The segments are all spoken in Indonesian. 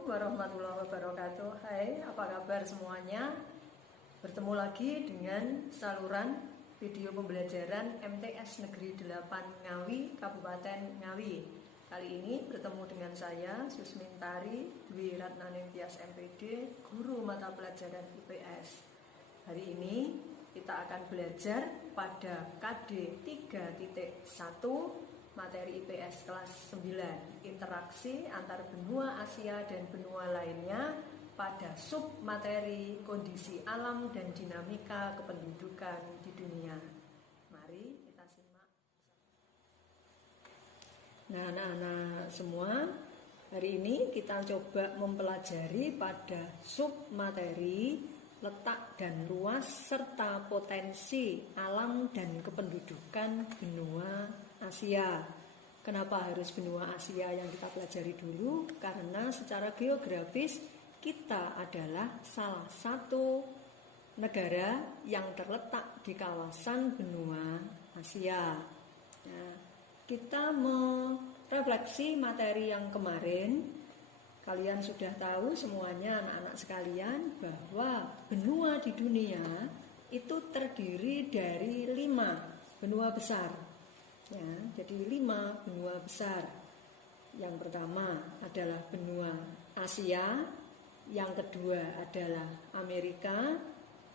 Assalamualaikum warahmatullahi wabarakatuh. Hai, apa kabar semuanya? Bertemu lagi dengan saluran video pembelajaran MTS Negeri 8 Ngawi, Kabupaten Ngawi. Kali ini bertemu dengan saya, Susmintari Dwi Ratnaningtyas MPD, guru mata pelajaran IPS. Hari ini kita akan belajar pada KD 3.1 materi IPS kelas 9, interaksi antar benua Asia dan benua lainnya pada sub materi kondisi alam dan dinamika kependudukan di dunia. Mari kita simak. Nah, anak-anak semua, hari ini kita coba mempelajari pada sub materi letak dan luas serta potensi alam dan kependudukan benua Asia. Kenapa harus benua Asia yang kita pelajari dulu? Karena secara geografis kita adalah salah satu negara yang terletak di kawasan benua Asia. Nah, kita merefleksi materi yang kemarin. Kalian sudah tahu semuanya anak-anak sekalian bahwa benua di dunia itu terdiri dari 5 benua besar. Ya, jadi 5 benua besar. Yang pertama adalah benua Asia, yang kedua adalah Amerika,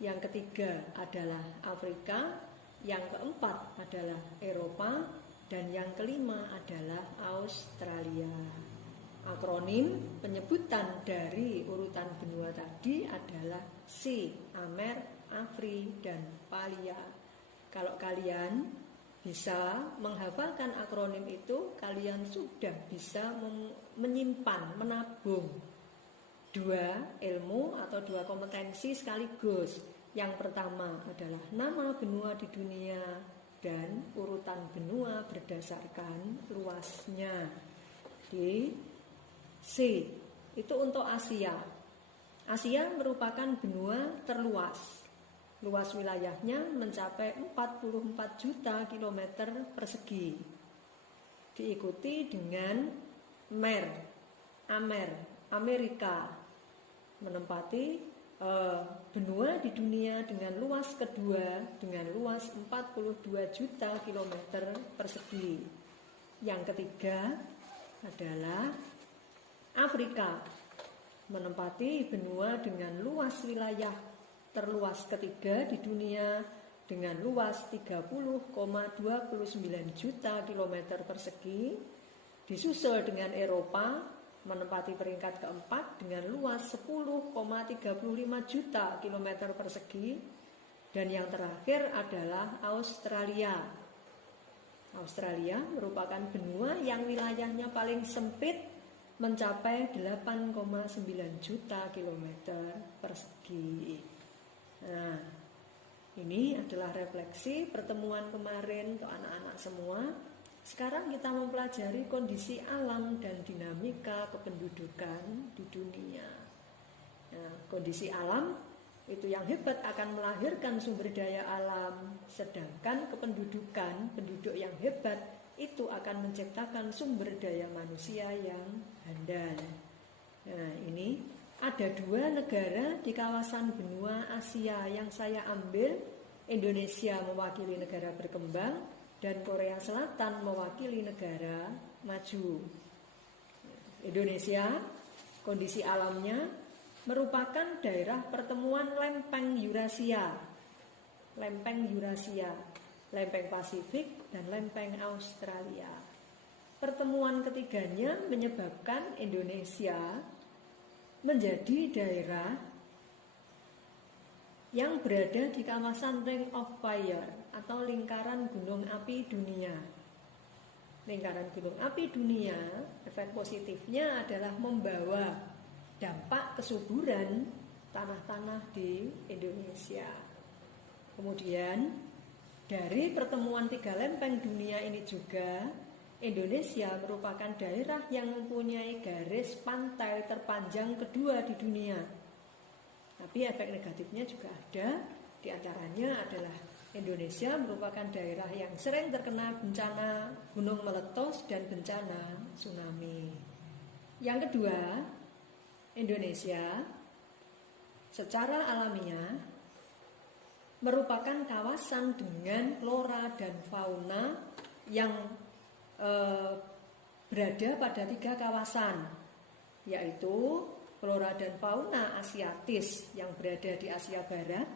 yang ketiga adalah Afrika, yang keempat adalah Eropa, dan yang kelima adalah Australia. Akronim penyebutan dari urutan benua tadi adalah C, Amer, Afri, dan Palia. Kalau kalian bisa menghafalkan akronim itu, kalian sudah bisa menyimpan, menabung 2 ilmu atau 2 kompetensi sekaligus. Yang pertama adalah nama benua di dunia dan urutan benua berdasarkan luasnya. Di C, itu untuk Asia. Asia merupakan benua terluas. Luas wilayahnya mencapai 44 juta kilometer persegi. Diikuti dengan Amerika menempati benua di dunia dengan luas kedua dengan luas 42 juta kilometer persegi. Yang ketiga adalah Afrika, menempati benua dengan luas wilayah terluas ketiga di dunia dengan luas 30,29 juta kilometer persegi, disusul dengan Eropa menempati peringkat keempat dengan luas 10,35 juta kilometer persegi, dan yang terakhir adalah Australia. Australia merupakan benua yang wilayahnya paling sempit mencapai 8,9 juta kilometer persegi. Nah, ini adalah refleksi pertemuan kemarin untuk anak-anak semua. Sekarang kita mempelajari kondisi alam dan dinamika kependudukan di dunia. Nah, kondisi alam itu yang hebat akan melahirkan sumber daya alam, sedangkan penduduk yang hebat itu akan menciptakan sumber daya manusia yang handal. Nah, ini ada 2 negara di kawasan benua Asia yang saya ambil. Indonesia mewakili negara berkembang dan Korea Selatan mewakili negara maju. Indonesia, kondisi alamnya merupakan daerah pertemuan lempeng Eurasia, lempeng Pasifik, dan lempeng Australia. Pertemuan ketiganya menyebabkan Indonesia menjadi daerah yang berada di kawasan Ring of Fire atau lingkaran gunung api dunia. Lingkaran gunung api dunia, efek positifnya adalah membawa dampak kesuburan tanah-tanah di Indonesia. Kemudian dari pertemuan 3 lempeng dunia ini juga, Indonesia merupakan daerah yang mempunyai garis pantai terpanjang kedua di dunia. Tapi efek negatifnya juga ada. Di antaranya adalah Indonesia merupakan daerah yang sering terkena bencana gunung meletus dan bencana tsunami. Yang kedua, Indonesia secara alamiah merupakan kawasan dengan flora dan fauna yang berada pada 3 kawasan, yaitu flora dan fauna Asiatis yang berada di Asia Barat,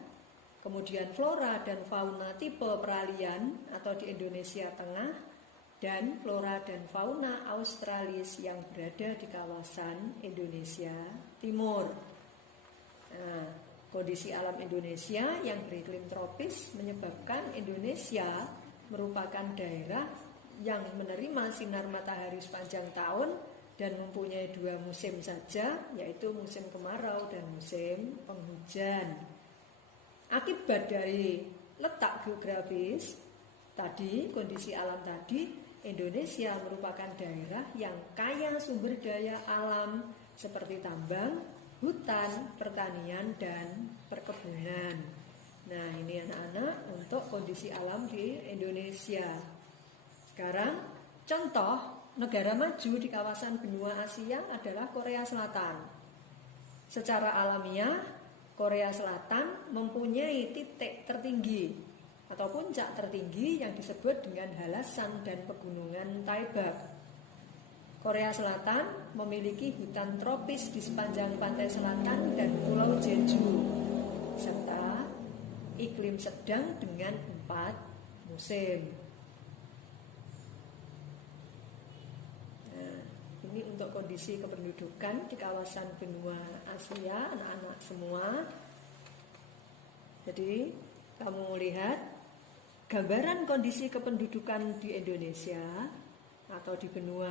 kemudian flora dan fauna tipe peralihan atau di Indonesia Tengah, dan flora dan fauna Australis yang berada di kawasan Indonesia Timur. Nah, kondisi alam Indonesia yang beriklim tropis menyebabkan Indonesia merupakan daerah yang menerima sinar matahari sepanjang tahun dan mempunyai 2 musim saja, yaitu musim kemarau dan musim penghujan. Akibat dari letak geografis tadi, kondisi alam tadi, Indonesia merupakan daerah yang kaya sumber daya alam seperti tambang, hutan, pertanian, dan perkebunan. Nah, ini anak-anak untuk kondisi alam di Indonesia. Sekarang contoh negara maju di kawasan benua Asia adalah Korea Selatan. Secara alamiah, Korea Selatan mempunyai titik tertinggi atau puncak tertinggi yang disebut dengan halasan dan pegunungan Taebak. Korea Selatan memiliki hutan tropis di sepanjang pantai selatan dan pulau Jeju, serta iklim sedang dengan 4 musim. Nah, ini untuk kondisi kependudukan di kawasan benua Asia, anak-anak semua. Jadi, kamu lihat gambaran kondisi kependudukan di Indonesia atau di benua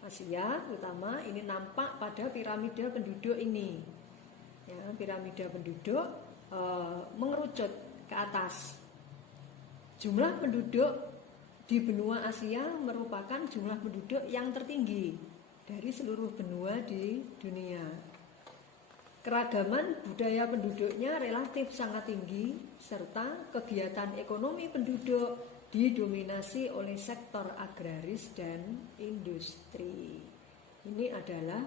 Asia utama ini nampak pada piramida penduduk ini. Ya, piramida penduduk mengerucut ke atas. Jumlah penduduk di benua Asia merupakan jumlah penduduk yang tertinggi dari seluruh benua di dunia. Keragaman budaya penduduknya relatif sangat tinggi, serta kegiatan ekonomi penduduk didominasi oleh sektor agraris dan industri. Ini adalah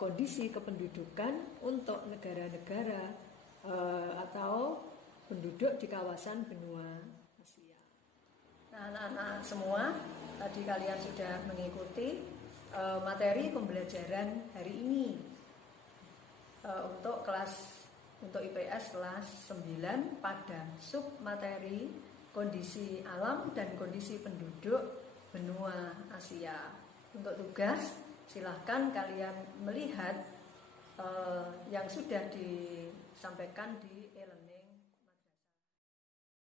kondisi kependudukan untuk negara-negara atau penduduk di kawasan benua Asia. Nah, anak-anak semua, tadi kalian sudah mengikuti materi pembelajaran hari ini untuk IPS kelas 9 pada submateri kondisi alam dan kondisi penduduk benua Asia. Untuk tugas, silahkan kalian melihat yang sudah disampaikan di e-learning.